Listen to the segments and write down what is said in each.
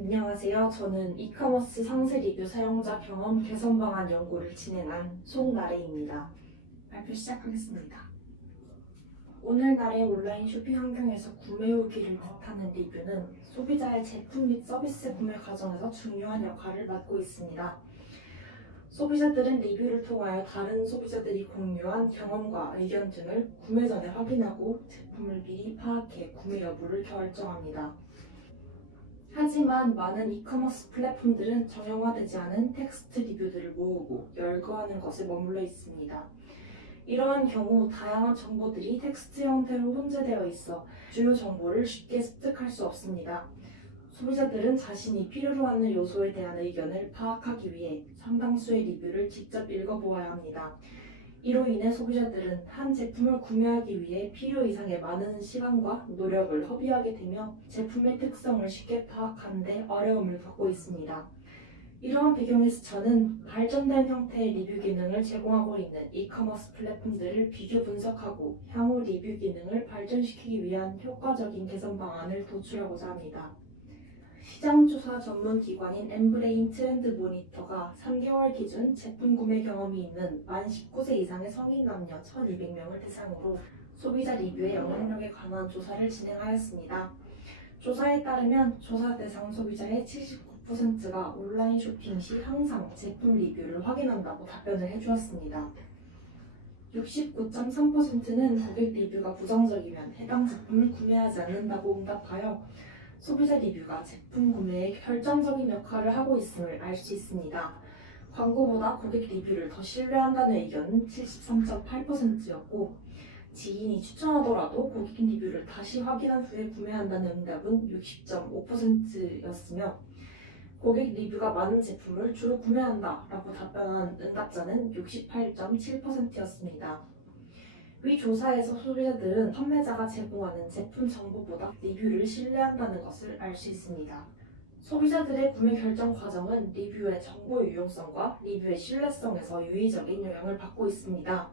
안녕하세요. 저는 이커머스 상세 리뷰 사용자 경험 개선 방안 연구를 진행한 송나래입니다. 발표 시작하겠습니다. 오늘날의 온라인 쇼핑 환경에서 구매 후기를 뜻하는 리뷰는 소비자의 제품 및 서비스 구매 과정에서 중요한 역할을 맡고 있습니다. 소비자들은 리뷰를 통하여 다른 소비자들이 공유한 경험과 의견 등을 구매 전에 확인하고 제품을 미리 파악해 구매 여부를 결정합니다. 하지만 많은 이커머스 플랫폼들은 정형화되지 않은 텍스트 리뷰들을 모으고 열거하는 것에 머물러 있습니다. 이러한 경우 다양한 정보들이 텍스트 형태로 혼재되어 있어 주요 정보를 쉽게 습득할 수 없습니다. 소비자들은 자신이 필요로 하는 요소에 대한 의견을 파악하기 위해 상당수의 리뷰를 직접 읽어보아야 합니다. 이로 인해 소비자들은 한 제품을 구매하기 위해 필요 이상의 많은 시간과 노력을 허비하게 되며 제품의 특성을 쉽게 파악하는 데 어려움을 겪고 있습니다. 이러한 배경에서 저는 발전된 형태의 리뷰 기능을 제공하고 있는 이커머스 플랫폼들을 비교 분석하고 향후 리뷰 기능을 발전시키기 위한 효과적인 개선 방안을 도출하고자 합니다. 시장조사 전문 기관인 엠브레인 트렌드 모니터가 3개월 기준 제품 구매 경험이 있는 만 19세 이상의 성인 남녀 1,200명을 대상으로 소비자 리뷰의 영향력에 관한 조사를 진행하였습니다. 조사에 따르면 조사 대상 소비자의 79%가 온라인 쇼핑 시 항상 제품 리뷰를 확인한다고 답변을 해주었습니다. 69.3%는 고객 리뷰가 부정적이면 해당 제품을 구매하지 않는다고 응답하여 소비자 리뷰가 제품 구매에 결정적인 역할을 하고 있음을 알 수 있습니다. 광고보다 고객 리뷰를 더 신뢰한다는 의견은 73.8%였고 지인이 추천하더라도 고객 리뷰를 다시 확인한 후에 구매한다는 응답은 60.5%였으며 고객 리뷰가 많은 제품을 주로 구매한다 라고 답변한 응답자는 68.7%였습니다. 위 조사에서 소비자들은 판매자가 제공하는 제품 정보보다 리뷰를 신뢰한다는 것을 알 수 있습니다. 소비자들의 구매 결정 과정은 리뷰의 정보 유용성과 리뷰의 신뢰성에서 유의적인 영향을 받고 있습니다.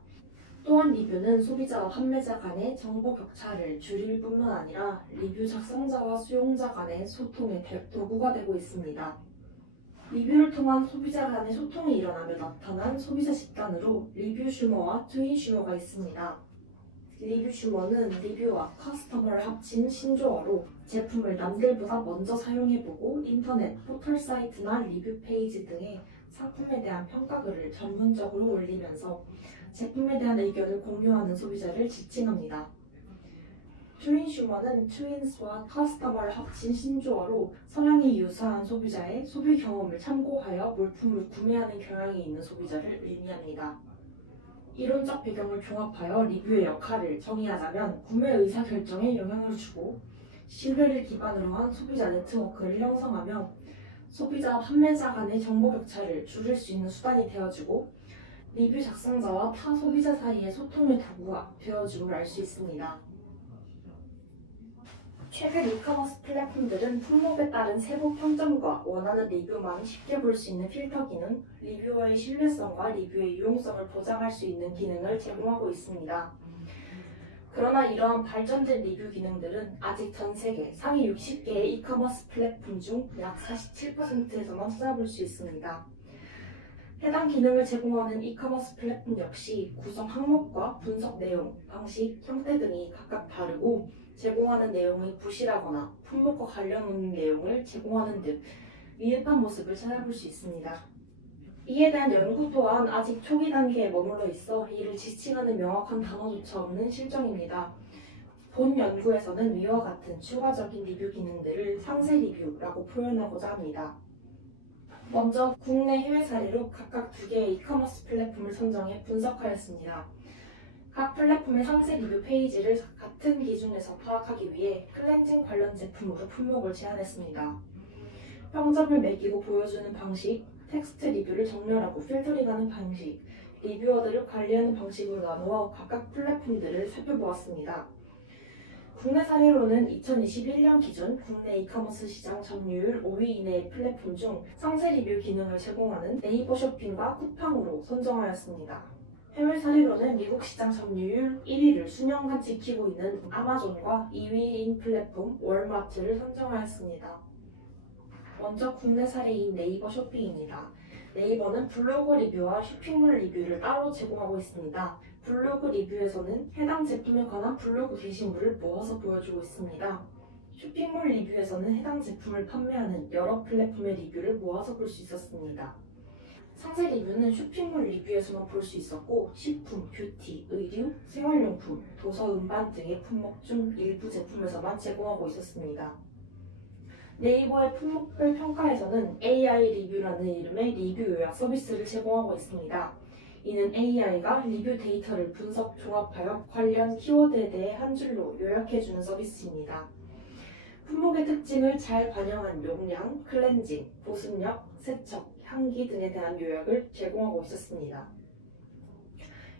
또한 리뷰는 소비자와 판매자 간의 정보 격차를 줄일 뿐만 아니라 리뷰 작성자와 수용자 간의 소통의 도구가 되고 있습니다. 리뷰를 통한 소비자 간의 소통이 일어나며 나타난 소비자 집단으로 리뷰 슈머와 트윈 슈머가 있습니다. 리뷰 슈머는 리뷰와 커스터머를 합친 신조어로 제품을 남들보다 먼저 사용해보고 인터넷, 포털 사이트나 리뷰 페이지 등의 상품에 대한 평가글을 전문적으로 올리면서 제품에 대한 의견을 공유하는 소비자를 지칭합니다. 트윈 슈머는 트윈스와 커스터머를 합친 신조어로 성향이 유사한 소비자의 소비 경험을 참고하여 물품을 구매하는 경향이 있는 소비자를 의미합니다. 이론적 배경을 종합하여 리뷰의 역할을 정의하자면 구매 의사결정에 영향을 주고 신뢰를 기반으로 한 소비자 네트워크를 형성하며 소비자와 판매자 간의 정보 격차를 줄일 수 있는 수단이 되어주고 리뷰 작성자와 타 소비자 사이의 소통의 도구가 되어줌을 알 수 있습니다. 최근 이커머스 플랫폼들은 품목에 따른 세부 평점과 원하는 리뷰만 쉽게 볼 수 있는 필터 기능, 리뷰어의 신뢰성과 리뷰의 유용성을 보장할 수 있는 기능을 제공하고 있습니다. 그러나 이러한 발전된 리뷰 기능들은 아직 전 세계 상위 60개의 이커머스 플랫폼 중 약 47%에서만 찾아볼 수 있습니다. 해당 기능을 제공하는 이커머스 플랫폼 역시 구성 항목과 분석 내용, 방식, 형태 등이 각각 다르고 제공하는 내용이 부실하거나 품목과 관련 없는 내용을 제공하는 등 미흡한 모습을 찾아볼 수 있습니다. 이에 대한 연구 또한 아직 초기 단계에 머물러 있어 이를 지칭하는 명확한 단어조차 없는 실정입니다. 본 연구에서는 위와 같은 추가적인 리뷰 기능들을 상세 리뷰라고 표현하고자 합니다. 먼저 국내 해외 사례로 각각 2개의 이커머스 플랫폼을 선정해 분석하였습니다. 각 플랫폼의 상세 리뷰 페이지를 같은 기준에서 파악하기 위해 클렌징 관련 제품으로 품목을 제안했습니다. 평점을 매기고 보여주는 방식, 텍스트 리뷰를 정렬하고 필터링하는 방식, 리뷰어들을 관리하는 방식으로 나누어 각각 플랫폼들을 살펴보았습니다. 국내 사례로는 2021년 기준 국내 이커머스 시장 점유율 5위 이내의 플랫폼 중 상세 리뷰 기능을 제공하는 네이버 쇼핑과 쿠팡으로 선정하였습니다. 해외 사례로는 미국 시장 점유율 1위를 수년간 지키고 있는 아마존과 2위인 플랫폼 월마트를 선정하였습니다. 먼저 국내 사례인 네이버 쇼핑입니다. 네이버는 블로그 리뷰와 쇼핑몰 리뷰를 따로 제공하고 있습니다. 블로그 리뷰에서는 해당 제품에 관한 블로그 게시물을 모아서 보여주고 있습니다. 쇼핑몰 리뷰에서는 해당 제품을 판매하는 여러 플랫폼의 리뷰를 모아서 볼 수 있었습니다. 상세 리뷰는 쇼핑몰 리뷰에서만 볼 수 있었고 식품, 뷰티, 의류, 생활용품, 도서, 음반 등의 품목 중 일부 제품에서만 제공하고 있었습니다. 네이버의 품목별 평가에서는 AI 리뷰라는 이름의 리뷰 요약 서비스를 제공하고 있습니다. 이는 AI가 리뷰 데이터를 분석, 종합하여 관련 키워드에 대해 한 줄로 요약해주는 서비스입니다. 품목의 특징을 잘 반영한 용량, 클렌징, 보습력, 세척, 향기 등에 대한 요약을 제공하고 있었습니다.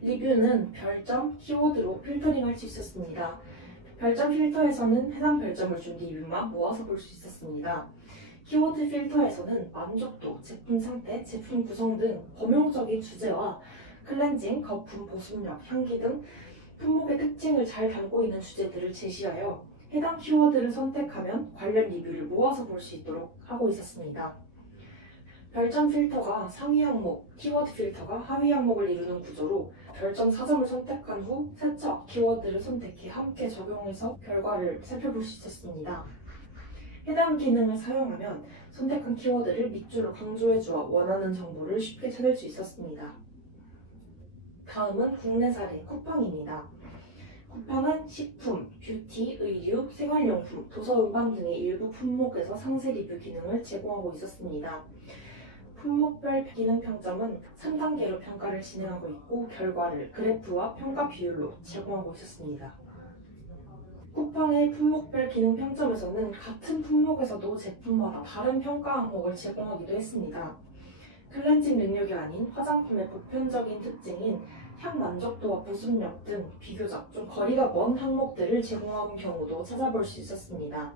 리뷰는 별점, 키워드로 필터링할 수 있었습니다. 별점 필터에서는 해당 별점을 준 리뷰만 모아서 볼 수 있었습니다. 키워드 필터에서는 만족도, 제품 상태, 제품 구성 등 범용적인 주제와 클렌징, 거품, 보습력, 향기 등 품목의 특징을 잘 담고 있는 주제들을 제시하여 해당 키워드를 선택하면 관련 리뷰를 모아서 볼 수 있도록 하고 있었습니다. 별점 필터가 상위 항목, 키워드 필터가 하위 항목을 이루는 구조로 별점 4점을 선택한 후 세척 키워드를 선택해 함께 적용해서 결과를 살펴볼 수 있었습니다. 해당 기능을 사용하면 선택한 키워드를 밑줄로 강조해주어 원하는 정보를 쉽게 찾을 수 있었습니다. 다음은 국내 사례 쿠팡입니다. 쿠팡은 식품, 뷰티, 의류, 생활용품, 도서, 음반 등의 일부 품목에서 상세 리뷰 기능을 제공하고 있었습니다. 품목별 기능 평점은 3단계로 평가를 진행하고 있고 결과를 그래프와 평가 비율로 제공하고 있었습니다. 쿠팡의 품목별 기능 평점에서는 같은 품목에서도 제품마다 다른 평가 항목을 제공하기도 했습니다. 클렌징 능력이 아닌 화장품의 보편적인 특징인 향 만족도와 보습력 등 비교적 좀 거리가 먼 항목들을 제공하는 경우도 찾아볼 수 있었습니다.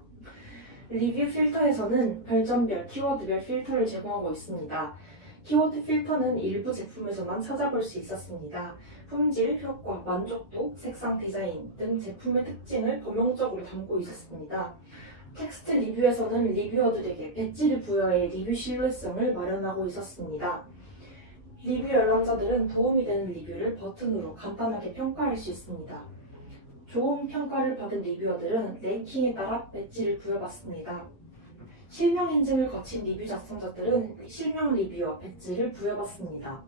리뷰 필터에서는 별점별, 키워드별 필터를 제공하고 있습니다. 키워드 필터는 일부 제품에서만 찾아볼 수 있었습니다. 품질, 효과, 만족도, 색상, 디자인 등 제품의 특징을 범용적으로 담고 있었습니다. 텍스트 리뷰에서는 리뷰어들에게 배지를 부여해 리뷰 신뢰성을 마련하고 있었습니다. 리뷰 열람자들은 도움이 되는 리뷰를 버튼으로 간단하게 평가할 수 있습니다. 좋은 평가를 받은 리뷰어들은 랭킹에 따라 배지를 부여받습니다. 실명 인증을 거친 리뷰 작성자들은 실명 리뷰어 배지를 부여받습니다.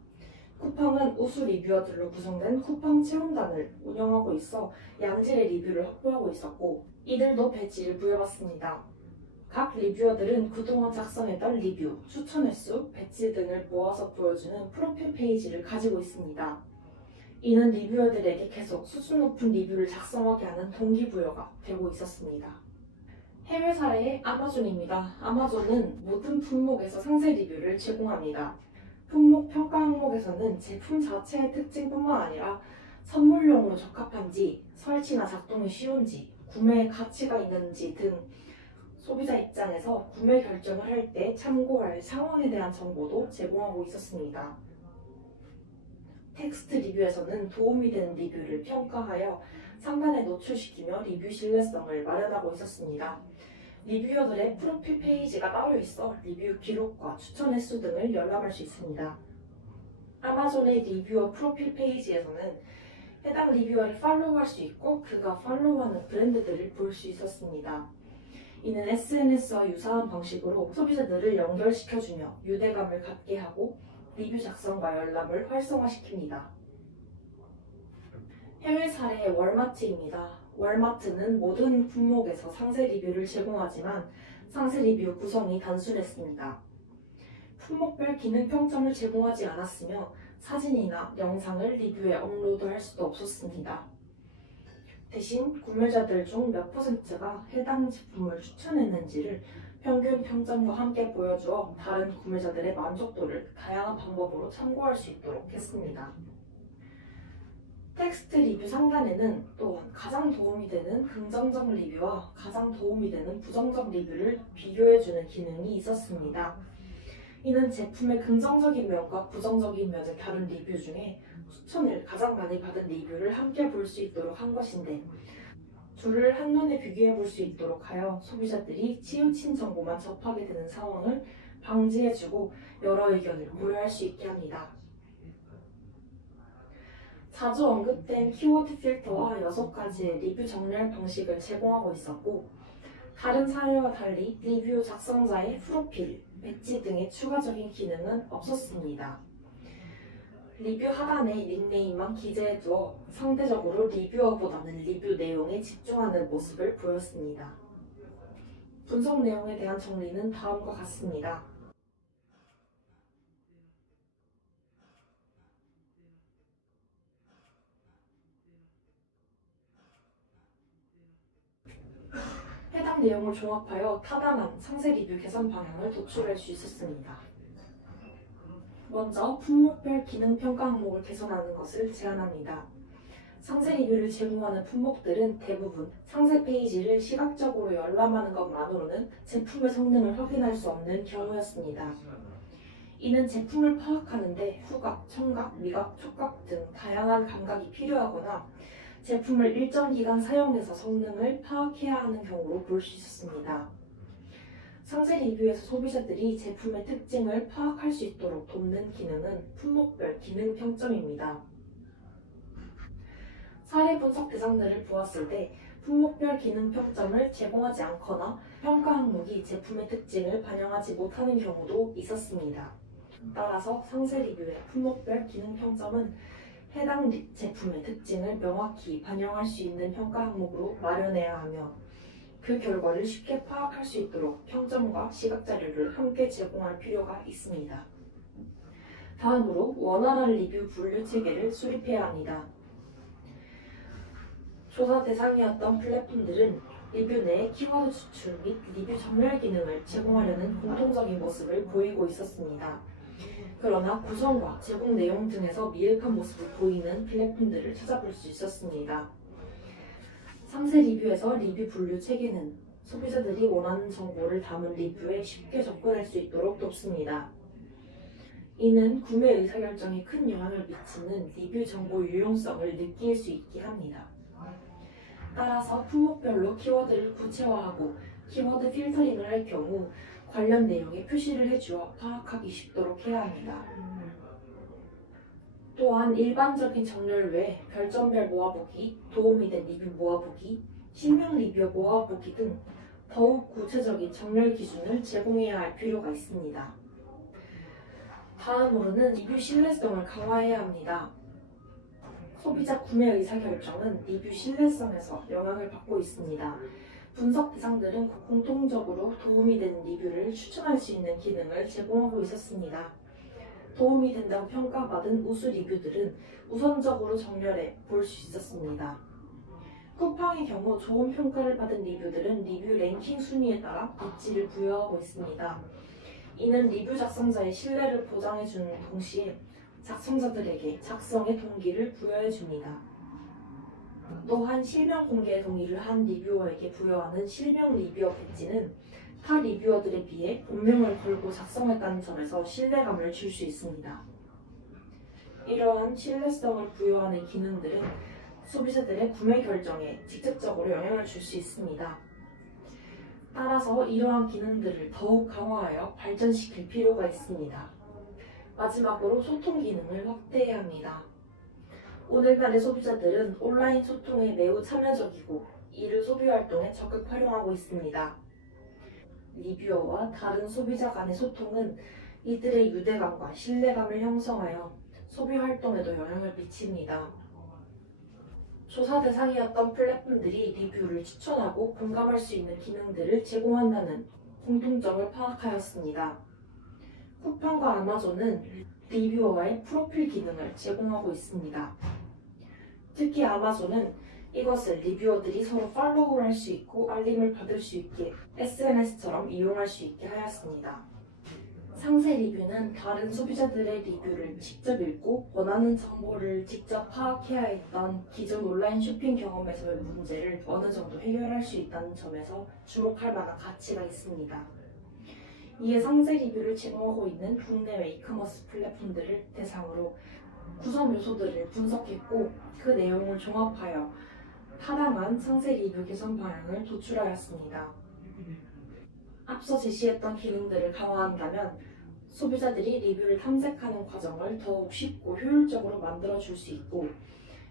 쿠팡은 우수 리뷰어들로 구성된 쿠팡 체험단을 운영하고 있어 양질의 리뷰를 확보하고 있었고 이들도 배지를 부여받습니다. 각 리뷰어들은 그동안 작성했던 리뷰, 추천 횟수, 배지 등을 모아서 보여주는 프로필 페이지를 가지고 있습니다. 이는 리뷰어들에게 계속 수준 높은 리뷰를 작성하게 하는 동기부여가 되고 있었습니다. 해외 사례의 아마존입니다. 아마존은 모든 품목에서 상세 리뷰를 제공합니다. 품목 평가 항목에서는 제품 자체의 특징뿐만 아니라 선물용으로 적합한지, 설치나 작동이 쉬운지, 구매의 가치가 있는지 등 소비자 입장에서 구매 결정을 할 때 참고할 상황에 대한 정보도 제공하고 있었습니다. 텍스트 리뷰에서는 도움이 되는 리뷰를 평가하여 상단에 노출시키며 리뷰 신뢰성을 마련하고 있었습니다. 리뷰어들의 프로필 페이지가 따로 있어 리뷰 기록과 추천 횟수 등을 열람할 수 있습니다. 아마존의 리뷰어 프로필 페이지에서는 해당 리뷰어를 팔로우할 수 있고 그가 팔로우하는 브랜드들을 볼 수 있었습니다. 이는 SNS와 유사한 방식으로 소비자들을 연결시켜주며 유대감을 갖게 하고 리뷰 작성과 열람을 활성화시킵니다. 해외 사례의 월마트입니다. 월마트는 모든 품목에서 상세 리뷰를 제공하지만 상세 리뷰 구성이 단순했습니다. 품목별 기능 평점을 제공하지 않았으며 사진이나 영상을 리뷰에 업로드할 수도 없었습니다. 대신 구매자들 중 몇 %가 해당 제품을 추천했는지를 평균 평점과 함께 보여주어 다른 구매자들의 만족도를 다양한 방법으로 참고할 수 있도록 했습니다. 텍스트 리뷰 상단에는 또한 가장 도움이 되는 긍정적 리뷰와 가장 도움이 되는 부정적 리뷰를 비교해주는 기능이 있었습니다. 이는 제품의 긍정적인 면과 부정적인 면을 다룬 리뷰 중에 추천을 가장 많이 받은 리뷰를 함께 볼 수 있도록 한 것인데 둘을 한눈에 비교해 볼 수 있도록 하여 소비자들이 치우친 정보만 접하게 되는 상황을 방지해주고 여러 의견을 고려할 수 있게 합니다. 자주 언급된 키워드 필터와 6가지의 리뷰 정렬 방식을 제공하고 있었고, 다른 사례와 달리 리뷰 작성자의 프로필, 배지 등의 추가적인 기능은 없었습니다. 리뷰 하단에 닉네임만 기재해두어 상대적으로 리뷰어보다는 리뷰 내용에 집중하는 모습을 보였습니다. 분석 내용에 대한 정리는 다음과 같습니다. 해당 내용을 종합하여 타당한 상세 리뷰 개선 방향을 도출할 수 있었습니다. 먼저 품목별 기능 평가 항목을 개선하는 것을 제안합니다. 상세 리뷰를 제공하는 품목들은 대부분 상세 페이지를 시각적으로 열람하는 것만으로는 제품의 성능을 확인할 수 없는 경우였습니다. 이는 제품을 파악하는데 후각, 청각, 미각, 촉각 등 다양한 감각이 필요하거나 제품을 일정 기간 사용해서 성능을 파악해야 하는 경우로 볼 수 있었습니다. 상세 리뷰에서 소비자들이 제품의 특징을 파악할 수 있도록 돕는 기능은 품목별 기능 평점입니다. 사례 분석 대상들을 보았을 때 품목별 기능 평점을 제공하지 않거나 평가 항목이 제품의 특징을 반영하지 못하는 경우도 있었습니다. 따라서 상세 리뷰의 품목별 기능 평점은 해당 제품의 특징을 명확히 반영할 수 있는 평가 항목으로 마련해야 하며 그 결과를 쉽게 파악할 수 있도록 평점과 시각 자료를 함께 제공할 필요가 있습니다. 다음으로 원활한 리뷰 분류 체계를 수립해야 합니다. 조사 대상이었던 플랫폼들은 리뷰 내 키워드 추출 및 리뷰 정렬 기능을 제공하려는 공통적인 모습을 보이고 있었습니다. 그러나 구성과 제공 내용 등에서 미흡한 모습을 보이는 플랫폼들을 찾아볼 수 있었습니다. 상세 리뷰에서 리뷰 분류 체계는 소비자들이 원하는 정보를 담은 리뷰에 쉽게 접근할 수 있도록 돕습니다. 이는 구매 의사결정에 큰 영향을 미치는 리뷰 정보 유용성을 느낄 수 있게 합니다. 따라서 품목별로 키워드를 구체화하고 키워드 필터링을 할 경우 관련 내용에 표시를 해주어 파악하기 쉽도록 해야 합니다. 또한 일반적인 정렬 외에 별점별 모아보기, 도움이 된 리뷰 모아보기, 실명 리뷰 모아보기 등 더욱 구체적인 정렬 기준을 제공해야 할 필요가 있습니다. 다음으로는 리뷰 신뢰성을 강화해야 합니다. 소비자 구매 의사결정은 리뷰 신뢰성에서 영향을 받고 있습니다. 분석 대상들은 공통적으로 도움이 되는 리뷰를 추천할 수 있는 기능을 제공하고 있었습니다. 도움이 된다고 평가받은 우수 리뷰들은 우선적으로 정렬해 볼 수 있었습니다. 쿠팡의 경우 좋은 평가를 받은 리뷰들은 리뷰 랭킹 순위에 따라 배지를 부여하고 있습니다. 이는 리뷰 작성자의 신뢰를 보장해주는 동시에 작성자들에게 작성의 동기를 부여해줍니다. 또한 실명 공개 동의를 한 리뷰어에게 부여하는 실명 리뷰어 배지는 타 리뷰어들에 비해 본명을 걸고 작성했다는 점에서 신뢰감을 줄 수 있습니다. 이러한 신뢰성을 부여하는 기능들은 소비자들의 구매 결정에 직접적으로 영향을 줄 수 있습니다. 따라서 이러한 기능들을 더욱 강화하여 발전시킬 필요가 있습니다. 마지막으로 소통 기능을 확대해야 합니다. 오늘날의 소비자들은 온라인 소통에 매우 참여적이고 이를 소비 활동에 적극 활용하고 있습니다. 리뷰어와 다른 소비자 간의 소통은 이들의 유대감과 신뢰감을 형성하여 소비 활동에도 영향을 미칩니다. 조사 대상이었던 플랫폼들이 리뷰를 추천하고 공감할 수 있는 기능들을 제공한다는 공통점을 파악하였습니다. 쿠팡과 아마존은 리뷰어와의 프로필 기능을 제공하고 있습니다. 특히 아마존은 이것을 리뷰어들이 서로 팔로우를 할 수 있고 알림을 받을 수 있게 SNS처럼 이용할 수 있게 하였습니다. 상세 리뷰는 다른 소비자들의 리뷰를 직접 읽고 원하는 정보를 직접 파악해야 했던 기존 온라인 쇼핑 경험에서의 문제를 어느 정도 해결할 수 있다는 점에서 주목할 만한 가치가 있습니다. 이에 상세 리뷰를 제공하고 있는 국내외 이커머스 플랫폼들을 대상으로 구성 요소들을 분석했고 그 내용을 종합하여 타당한 상세 리뷰 개선 방향을 도출하였습니다. 앞서 제시했던 기능들을 강화한다면 소비자들이 리뷰를 탐색하는 과정을 더욱 쉽고 효율적으로 만들어줄 수 있고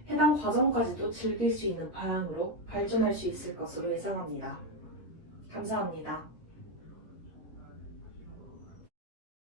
해당 과정까지도 즐길 수 있는 방향으로 발전할 수 있을 것으로 예상합니다. 감사합니다.